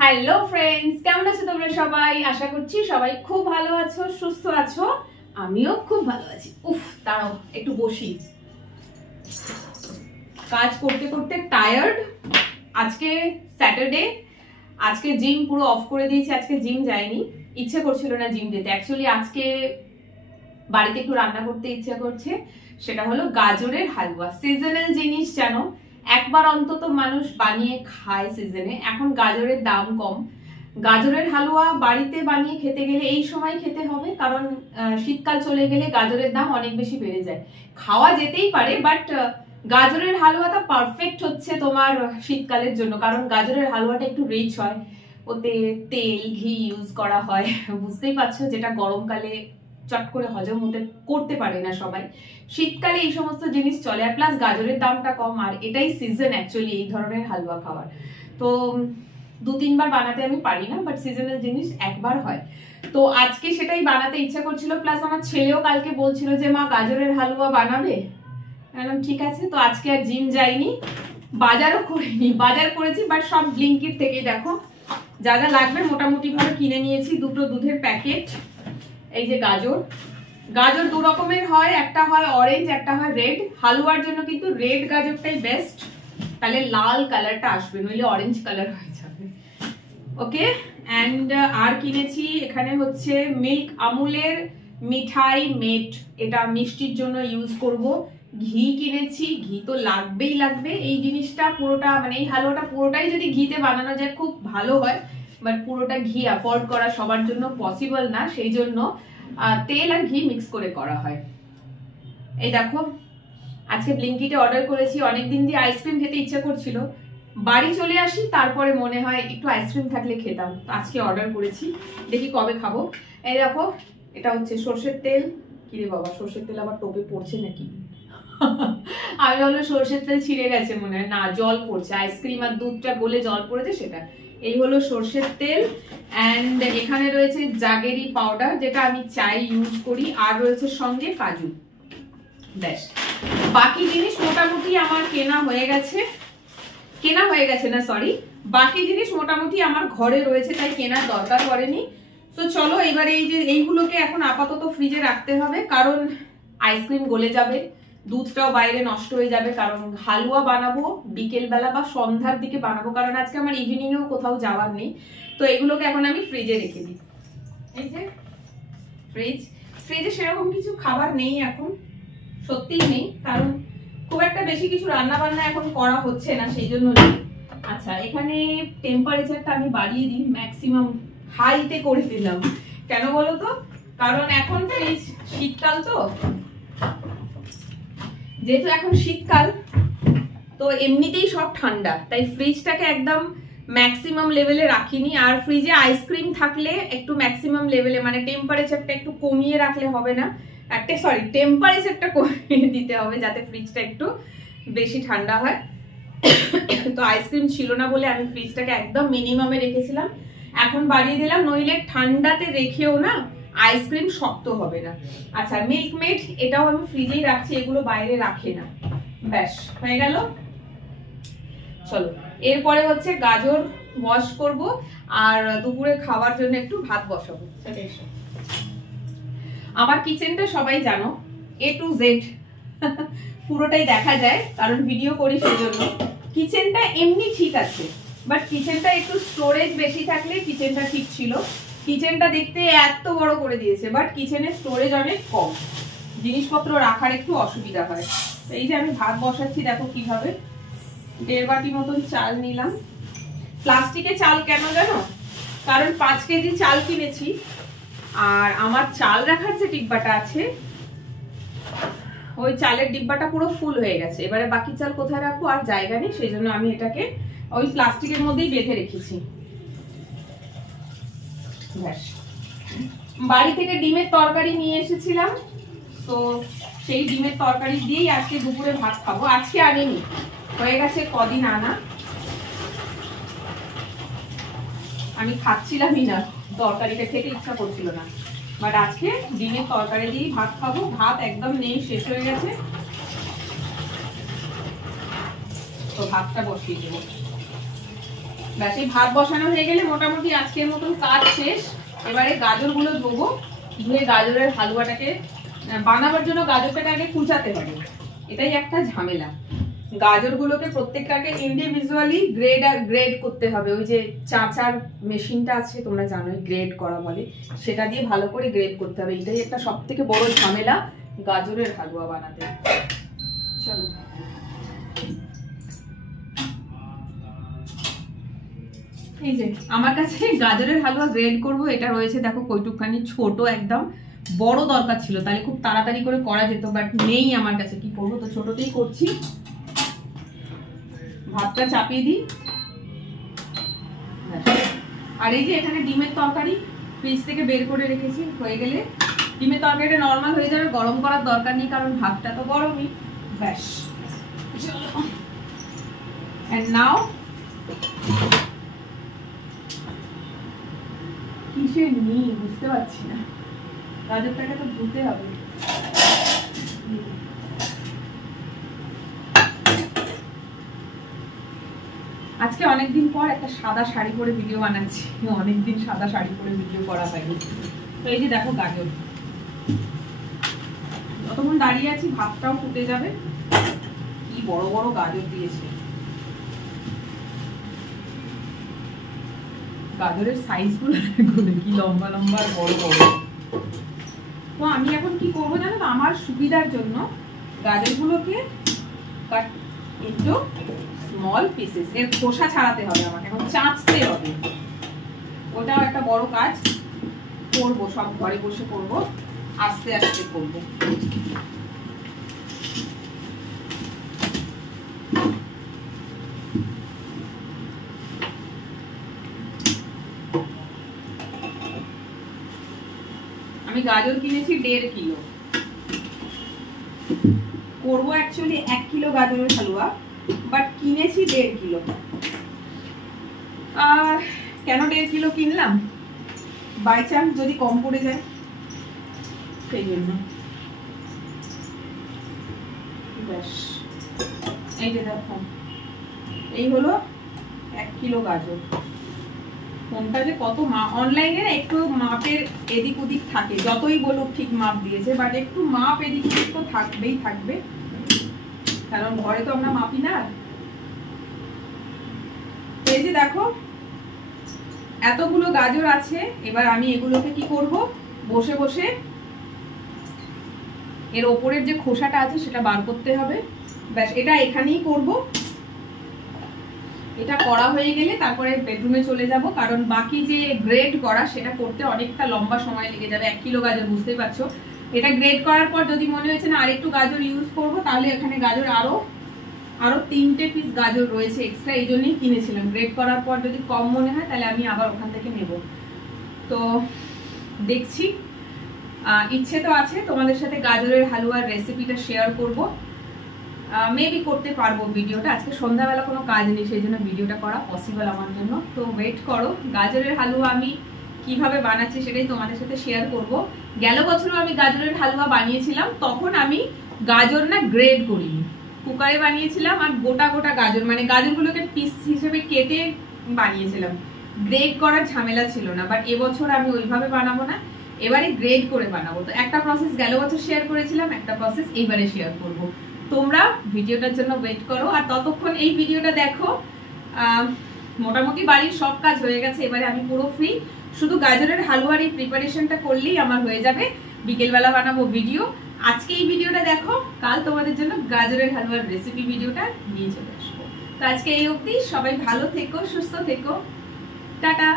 Hello friends, কেমন আছো তোমরা সবাই? আশা করছি সবাই খুব ভালো আছো, সুস্থ আছো। আমিও খুব ভালো আছি। দাঁড়াও একটু বসি। কাজ করতে করতে টায়ার্ড। আজকে স্যাটারডে, আজকে জিম পুরো অফ করে দিয়েছি। আজকে জিম যাইনি, ইচ্ছে করছিল না জিম যেতে। অ্যাকচুয়ালি আজকে বাড়িতে একটু রান্না করতে ইচ্ছে করছে। সেটা হলো গাজরের হালুয়া। সিজনাল জিনিস জানো, একবার অন্তত মানুষ বানিয়ে খায় সিজনে। এখন গাজরের দাম কম। গাজরের হালুয়া বাড়িতে বানিয়ে খেতে গেলে এই সময় খেতে হবে, কারণ শীতকাল চলে গেলে গাজরের দাম অনেক বেশি বেড়ে যায়। খাওয়া যেতেই পারে, বাট গাজরের হালুয়াটা পারফেক্ট হচ্ছে তোমার শীতকালের জন্য, কারণ গাজরের হালুয়াটা একটু রিচ হয়, ওতে তেল ঘি ইউজ করা হয়। বুঝতেই পারছো, যেটা গরমকালে চট করে হজম করতে পারে না সবাই। শীতকালে এই সমস্ত জিনিস চলে, আর প্লাস গাজরের দামটা কম, আর এটাই সিজন অ্যাকচুয়ালি এই ধরনের হালুয়া খাওয়ার। তো 2-3 বার বানাতে আমি পারি না, বাট সিজনাল জিনিস একবার হয়। তো আজকে সেটাই বানাতে ইচ্ছা করছিল, প্লাস আমার ছেলেও কালকে বলছিল যে মা গাজরের হালুয়া বানাবে। বললাম ঠিক আছে। তো আজকে আর জিম যাইনি, বাজারও করিনি। বাজার করেছি বাট সব ব্লিঙ্কিট থেকেই। দেখো যা যা লাগবে মোটামুটি ভাবে কিনে নিয়েছি। 2টো দুধের প্যাকেট, এই যে গাজর 2 রকমের হয়, একটা হয় অরেঞ্জ, একটা হয় রেড। হালুয়ার জন্য কিন্তু রেড গাজরটাই বেস্ট, তাহলে লাল কালারটা আসবে, নইলে অরেঞ্জ কালার হয়ে যাবে। ওকে, অ্যান্ড আর কিনেছি এখানে হচ্ছে মিল্ক, আমুলের মিঠাই মেট, এটা মিষ্টির জন্য ইউজ করব। ঘি কিনেছি, ঘি তো লাগবেই লাগবে। এই জিনিসটা পুরোটা মানে এই হালুয়াটা পুরোটাই যদি ঘিতে বানানো যায় খুব ভালো হয়, বাট পুরোটা ঘি অ্যাফোর্ড করা সবার জন্য পসিবল না, সেই জন্য তেল আর ঘি মিক্স করে করা হয়। এই দেখো আজকে ব্লিঙ্কিটে অর্ডার করেছি। অনেকদিন দিয়ে আইসক্রিম খেতে ইচ্ছা করছিল, বাড়ি চলে আসি, তারপরে মনে হয় একটু আইসক্রিম থাকলে খেতাম। আজকে অর্ডার করেছি, দেখি কবে খাবো। এই দেখো এটা হচ্ছে সর্ষের তেল। কিরে বাবা, সর্ষের তেল আবার টোপে পড়ছে নাকি? আমি বললো সর্ষের তেল ছিঁড়ে গেছে মনে হয়। না, জল পড়ছে, আইসক্রিম আর দুধটা গলে জল পড়েছে সেটা। এই হলো সর্ষের তেল। অ্যান্ড এখানে রয়েছে জাগেরি পাউডার, যেটা আমি চাই ইউজ করি, আর রয়েছে সঙ্গে কাজু। ব্যাস, বাকি জিনিস মোটামুটি আমার কেনা হয়ে গেছে না সরি, বাকি জিনিস মোটামুটি আমার ঘরে রয়েছে, তাই কেনার দরকার পড়েনি। তো চলো এবারে এই যে এইগুলোকে এখন আপাতত ফ্রিজে রাখতে হবে, কারণ আইসক্রিম গলে যাবে, দুধটাও বাইরে নষ্ট হয়ে যাবে। কারণ হালুয়া বানাবো বিকেল বেলা বা সন্ধ্যার দিকে বানাবো, কারণ আজকে আমার ইভিনিং এও কোথাও যাওয়ার নেই। তো এগুলোকে এখন আমি ফ্রিজে রেখে দিই। এই যে ফ্রিজে সেরকম কিছু খাবার নেই এখন, সত্যিই নেই, কারণ খুব একটা বেশি কিছু রান্না বান্না এখন করা হচ্ছে না, সেই জন্য নেই। আচ্ছা, এখানে টেম্পারেচারটা আমি বাড়িয়ে দিই, ম্যাক্সিমাম হাইতে করে দিলাম। কেন বলো তো? কারণ এখন শীতকাল, তো যেহেতু এখন শীতকাল তো এমনিতেই সব ঠান্ডা, তাই ফ্রিজটাকে একদম ম্যাক্সিমাম লেভেলে রাখিনি। আর ফ্রিজে আইসক্রিম থাকলে একটু ম্যাক্সিমাম লেভেলে, মানে টেম্পারেচারটা একটু কমিয়ে রাখলে হবে না, টেম্পারেচারটা কমিয়ে দিতে হবে যাতে ফ্রিজটা একটু বেশি ঠান্ডা হয়। তো আইসক্রিম ছিল না বলে আমি ফ্রিজটাকে একদম মিনিমামে রেখেছিলাম, এখন বাড়িয়ে দিলাম, নইলে ঠান্ডাতে রেখেও না আইসক্রিম শক্ত হবে না। আচ্ছা, মিল্ক মেড এটাও আমি ফ্রিজেই রাখছি, এগুলো বাইরে রাখে না। ব্যাস হয়ে গেল। চলো এরপরে হচ্ছে গাজর ওয়াশ করব, আর দুপুরে খাওয়ার জন্য একটু ভাত বসাবো। আমার কিচেনটা সবাই জানো, A to Z পুরোটাই দেখা যায়, কারণ ভিডিও করি সেজন্য। কিচেনটা এমনি ঠিক আছে, বাট কিচেনটা একটু স্টোরেজ বেশি থাকলে কিচেনটা ঠিক ছিল। কিচেনটা দেখতে এত বড় করে দিয়েছে, বাট কিচেনের স্টোরেজ অনেক কম, জিনিসপত্র রাখার একটু অসুবিধা হয়। এই যে আমি ভাত বসাচ্ছি, দেখো কিভাবে 1.5 বাটি মতন চাল নিলাম। প্লাস্টিকে চাল কেন জানো? কারণ 5 কেজি চাল কিনেছি, আর আমার চাল রাখার যে ডিব্বাটা আছে ওই চালের ডিব্বাটা পুরো ফুল হয়ে গেছে। এবারে বাকি চাল কোথায় রাখবো, আর জায়গা নেই, সেই জন্য আমি এটাকে ওই প্লাস্টিকের মধ্যেই বেঁধে রেখেছি। বাড়ি থেকে ডিমের তরকারি নিয়ে এসেছিলাম, তো সেই ডিমের তরকারি দিয়েই আজকে দুপুরে ভাত খাবো। আজকে আনিনি, হয়ে গেছে কদিন আনা, আমি খাচ্ছিলামই না, তরকারিটা খেতে ইচ্ছা করছিল না, বাট আজকে ডিমের তরকারি দিয়েই ভাত খাবো। ভাত একদম নেই, শেষ হয়ে গেছে, তো ভাতটা বসিয়ে দেবো। ব্যাস এই ভাত বসানো হয়ে গেলে মোটামুটি আজকের মতন কাজ শেষ। এবারে গাজরগুলো ধোবো, ধুয়ে গাজরের হালুয়াটাকে বানাবার জন্য গাজরটাকে আগে কুচাতে হবে, এটাই একটা ঝামেলা। গাজরগুলোকে প্রত্যেকটাকে ইন্ডিভিজুয়ালি গ্রেড করতে হবে। ওই যে চাচার মেশিনটা আছে তোমরা জানোই, গ্রেড করা বলে, সেটা দিয়ে ভালো করে গ্রেড করতে হবে। এটাই একটা সব থেকে বড় ঝামেলা গাজরের হালুয়া বানাতে। চলো এই যে আমার কাছে গাজরের হালুয়া গ্রেড করব এটা রয়েছে, দেখো কইটুকখানি ছোট, একদম বড় দরকার ছিল তাহলে খুব তাড়াতাড়ি করে করা যেত, বাট নেই আমার কাছে, কি করবো, তো ছোটতেই করছি। ভাতটা চাপিয়ে দিই। আর এই যে এখানে ডিমের তরকারি ফ্রিজ থেকে বের করে রেখেছি, হয়ে গেলে ডিমের তরকারিটা নর্মাল হয়ে যাবে, গরম করার দরকার নেই কারণ ভাতটা তো গরমই। ব্যাস, এন্ড নাও কিসে নি বুঝতে পারছি না, গাজরটাকে তো ধুতে হবে। আজকে অনেকদিন পর একটা সাদা শাড়ি পরে ভিডিও বানাচ্ছি, অনেকদিন সাদা শাড়ি পরে ভিডিও করা হয়নি। তো এই যে দেখো গাজর, যতক্ষণ দাঁড়িয়ে আছি ভাতটাও ফুটে যাবে। কি বড় বড় গাজর দিয়েছে, গাজরের সাইজ গুলো কি লম্বা লম্বা আর বড় বড়। তো আমি এখন কি করবো জানো, আমার সুবিধার জন্য গাজরগুলোকে কাট ইনটু স্মল পিসেস, এর খোসা ছাড়াতে হবে আমাকে, এখন চাঁচতে হবে, ওটাও একটা বড় কাজ। করবো, সব ঘরে বসে করবো, আস্তে আস্তে করবো। আমি গাজর কিনেছি 1.5 কিলো, করবো অ্যাকচুয়ালি 1 কিলো গাজরের হালুয়া, বাট কিনেছি 1.5 কিলো। কেন 1.5 কিলো কিনলাম, বাই চান্স যদি কম পড়ে যায় সেই জন্য। ব্যাস, এই যে দেখো এই হলো 1 কিলো গাজর। কোনটা যে কত অনলাইনে একটু মাপের এদিক ওদিক থাকে, যতই বলুক ঠিক মাপ দিয়েছে, বাট একটু মাপ এদিক ওদিক তো থাকবেই থাকবে, কারণ ঘরে তো আমরা মাপি না। এই যে দেখো এতগুলো গাজর আছে, এবার আমি এগুলোকে কি করব, বসে বসে এর ওপরের যে খোসাটা আছে সেটা বার করতে হবে। ব্যাস, এটা এখানেই করব। এটা করা হয়ে গেলে তারপরে বেডরুমে চলে যাব, কারণ বাকি যে গ্রেড করা সেটা করতে অনেকটা লম্বা সময় লেগে যাবে। 1 কিলো গাজর বুঝতেই পারছো, এটা গ্রেড করার পর যদি মনে হয়েছে না আরেকটু গাজর ইউজ করব, তাহলে এখানে গাজর আরো 3টে পিস গাজর রয়েছে এক্সট্রা, এই জন্যই কিনেছিলাম। গ্রেড করার পর যদি কম মনে হয় তাহলে আমি আবার ওখান থেকে নেব। তো দেখছি, ইচ্ছে তো আছে তোমাদের সাথে গাজরের হালুয়ার রেসিপিটা শেয়ার করব, মেবি করতে পারবো ভিডিওটা। আজকে সন্ধ্যাবেলা কোনো কাজ নেই, সেই জন্য ভিডিওটা করা পসিবল আমার জন্য। তো ওয়েট করো, গাজরের হালুয়া আমি কিভাবে বানাচ্ছি সেটাই তোমাদের সাথে শেয়ার করব। গেল বছরও আমি গাজরের হালুয়া বানিয়েছিলাম, তখন আমি গাজর না গ্রেড করিনি, কুকারে বানিয়েছিলাম, আর গোটা গোটা গাজর মানে গাজরগুলোকে পিস হিসেবে কেটে বানিয়েছিলাম, গ্রেড করার ঝামেলা ছিল না। বাট এবছর আমি ওইভাবে বানাবো না, এবারে গ্রেড করে বানাবো। তো একটা প্রসেস গেল বছর শেয়ার করেছিলাম, একটা প্রসেস এইবারে শেয়ার করব। তোমরা ভিডিওটার জন্য ওয়েট করো, আর ততক্ষণ এই ভিডিওটা দেখো। মোটামুটি বাড়ির সব কাজ হয়ে গেছে, এবারে আমি পুরো ফ্রি, শুধু গাজরের হালুয়ার এই প্রিপারেশনটা করলেই আমার হয়ে যাবে। বিকেলবেলা বানাবো ভিডিও। আজকে এই ভিডিওটা দেখো, কাল তোমাদের জন্য গাজরের হালুয়ার রেসিপি ভিডিওটা নিয়ে চলে আসবো। তো আজকে এই অবধি, সবাই ভালো থেকো, সুস্থ থেকো, টাটা।